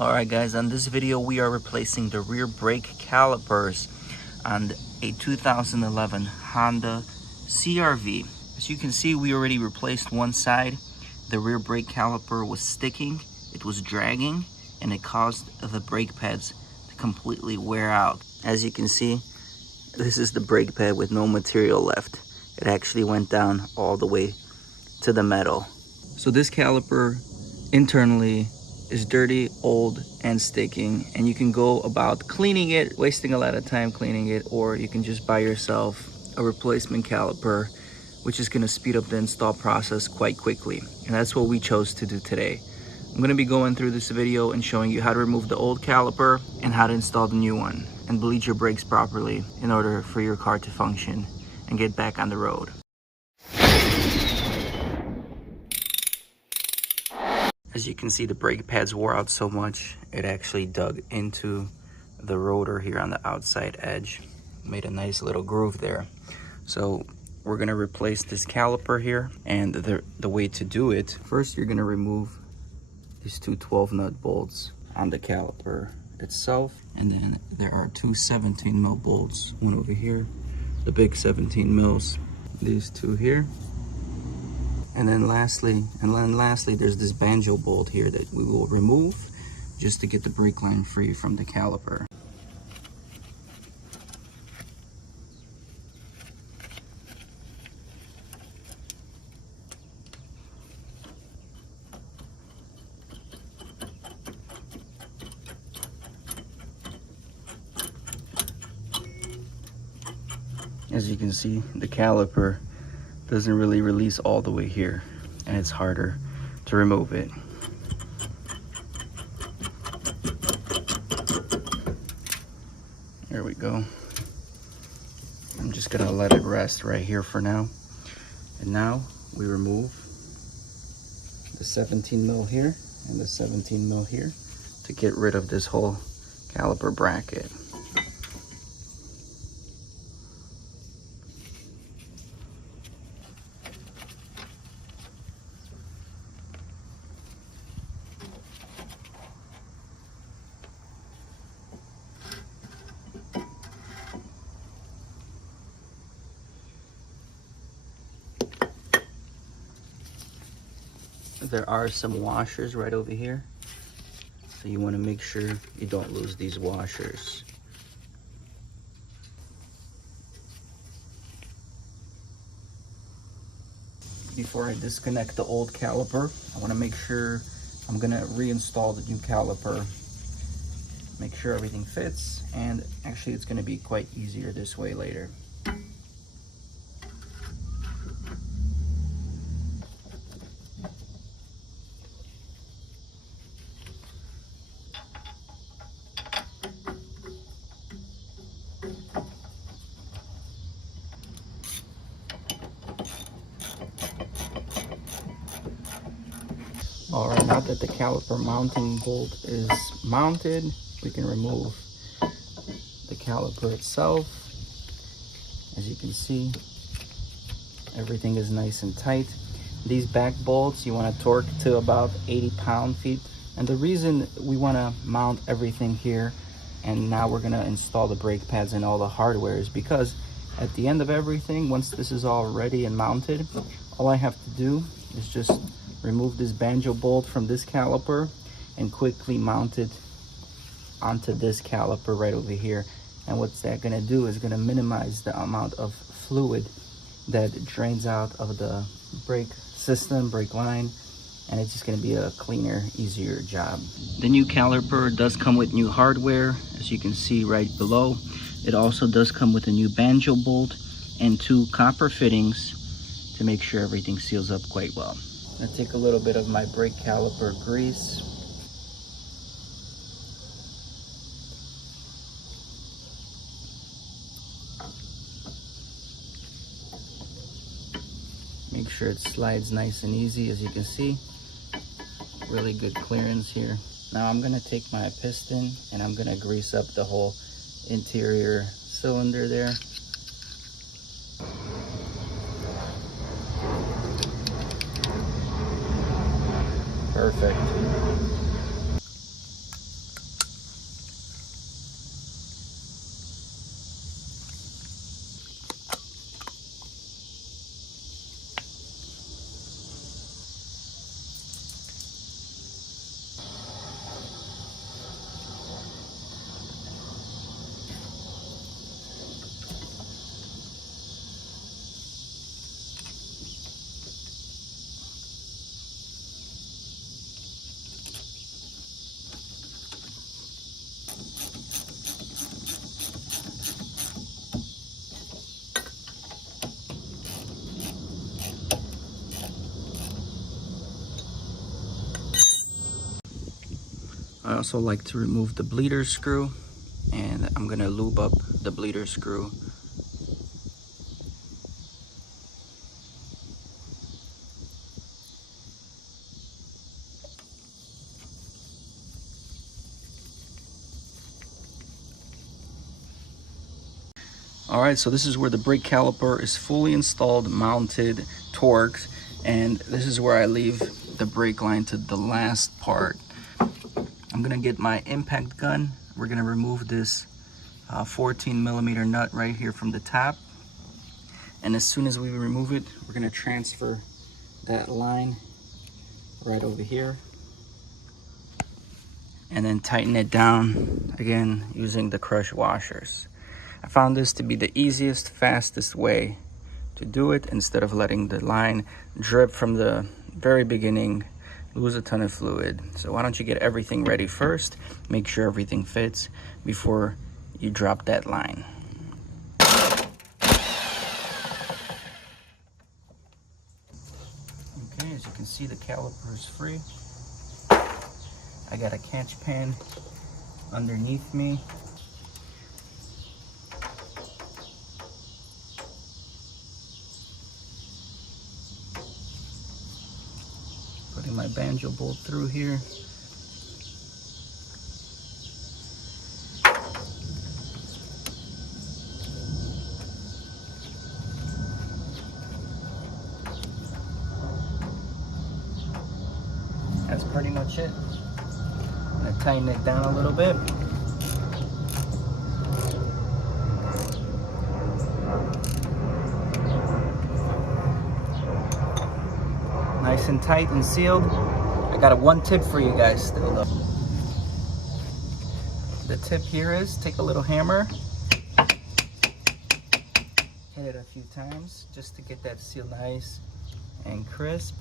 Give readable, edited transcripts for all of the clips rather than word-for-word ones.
Alright guys, on this video we are replacing the rear brake calipers on a 2011 Honda CR-V. As you can see, we already replaced one side. The rear brake caliper was sticking, it was dragging, and it caused the brake pads to completely wear out. As you can see, this is the brake pad with no material left. It actually went down all the way to the metal. So this caliper internally is dirty, old, and sticking, and you can go about cleaning it, wasting a lot of time cleaning it, or you can just buy yourself a replacement caliper, which is going to speed up the install process quite quickly. And that's what we chose to do today. I'm going to be going through this video and showing you how to remove the old caliper and how to install the new one and bleed your brakes properly in order for your car to function and get back on the road. As you can see, the brake pads wore out so much, it actually dug into the rotor here on the outside edge. Made a nice little groove there. So we're gonna replace this caliper here, and the way to do it, first you're gonna remove these two 12-nut bolts on the caliper itself, and then there are two 17-mil bolts, one over here, the big 17 mils, these two here. And then lastly, there's this banjo bolt here that we will remove just to get the brake line free from the caliper. As you can see, the caliper doesn't really release all the way here, and it's harder to remove it. There we go. I'm just gonna let it rest right here for now. And now we remove the 17 mil here and the 17 mil here to get rid of this whole caliper bracket. There are some washers right over here, so you want to make sure you don't lose these washers. Before I disconnect the old caliper, I want to make sure I'm going to reinstall the new caliper. Make sure everything fits, and actually it's going to be quite easier this way later. All right, now that the caliper mounting bolt is mounted, we can remove the caliper itself. As you can see, everything is nice and tight. These back bolts, you want to torque to about 80 pound-feet. And the reason we want to mount everything here, and now we're going to install the brake pads and all the hardware, is because at the end of everything, once this is all ready and mounted, all I have to do is just remove this banjo bolt from this caliper and quickly mount it onto this caliper right over here. And what's that gonna do is gonna minimize the amount of fluid that drains out of the brake system, brake line, and it's just gonna be a cleaner, easier job. The new caliper does come with new hardware, as you can see right below. It also does come with a new banjo bolt and two copper fittings to make sure everything seals up quite well. I take a little bit of my brake caliper grease. Make sure it slides nice and easy. As you can see, really good clearance here. Now I'm gonna take my piston and I'm gonna grease up the whole interior cylinder there. Perfect. also like to remove the bleeder screw, and I'm gonna lube up the bleeder screw. All right, so this is where the brake caliper is fully installed, mounted, torqued, and this is where I leave the brake line to the last part. I'm gonna get my impact gun. We're gonna remove this 14 millimeter nut right here from the tap. And as soon as we remove it, we're gonna transfer that line right over here. And then tighten it down, again, using the crush washers. I found this to be the easiest, fastest way to do it instead of letting the line drip from the very beginning, lose a ton of fluid. So why don't you get everything ready first, make sure everything fits before you drop that line. Okay, as you can see, the caliper is free. I got a catch pan underneath me. Putting my banjo bolt through here. That's pretty much it. I'm gonna tighten it down a little bit. Nice and tight and sealed. I got one tip for you guys still though. The tip here is take a little hammer, hit it a few times just to get that seal nice and crisp,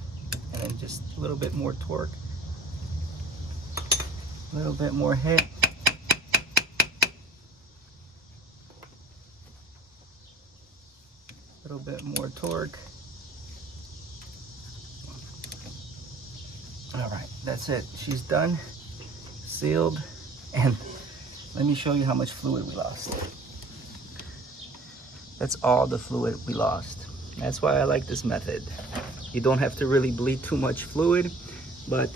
and then just a little bit more torque, a little bit more hit. A little bit more torque. All right, that's it. She's done, sealed, and let me show you how much fluid we lost. That's all the fluid we lost. That's why I like this method. You don't have to really bleed too much fluid, but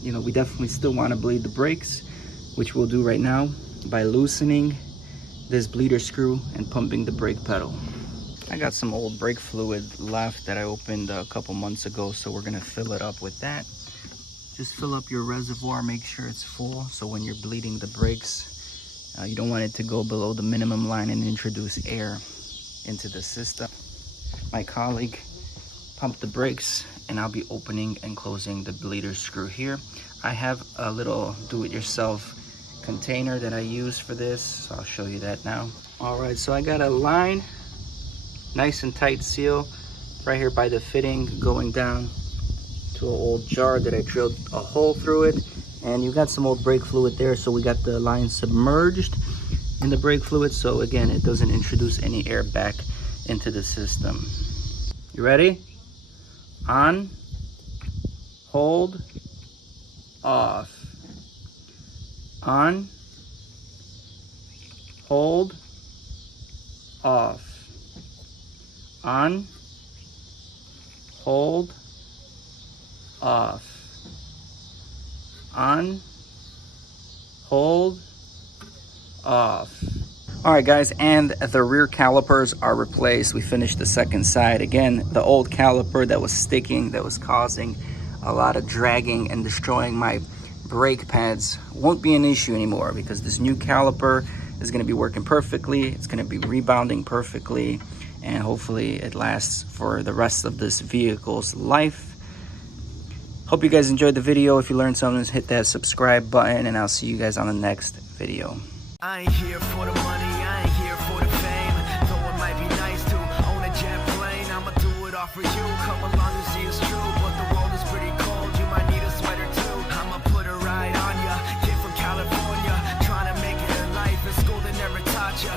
you know, we definitely still want to bleed the brakes, which we'll do right now by loosening this bleeder screw and pumping the brake pedal. I got some old brake fluid left that I opened a couple months ago, so we're gonna fill it up with that. Just fill up your reservoir, make sure it's full, so when you're bleeding the brakes, you don't want it to go below the minimum line and introduce air into the system. My colleague pumped the brakes, and I'll be opening and closing the bleeder screw here. I have a little do-it-yourself container that I use for this, so I'll show you that now. All right, so I got a line, nice and tight seal, right here by the fitting, going down to an old jar that I drilled a hole through it, and you got some old brake fluid there, so we got the line submerged in the brake fluid, so again, it doesn't introduce any air back into the system. You ready? On, hold, off. On, hold, off. On, hold, off. On, hold, off. All right guys, and the rear calipers are replaced. We finished the second side. Again, the old caliper that was sticking, that was causing a lot of dragging and destroying my brake pads, won't be an issue anymore because this new caliper is going to be working perfectly. It's going to be rebounding perfectly, and hopefully it lasts for the rest of this vehicle's life. Hope you guys enjoyed the video. If you learned something, hit that subscribe button, and I'll see you guys on the next video. I ain't here for the money, I ain't here for the fame. Though it might be nice to own a jet plane, I'ma do it all for you. Come along and see it's true, but the world is pretty cold. You might need a sweater too. I'ma put a ride on ya. Kid from California, trying to make it in life. In school they never taught ya.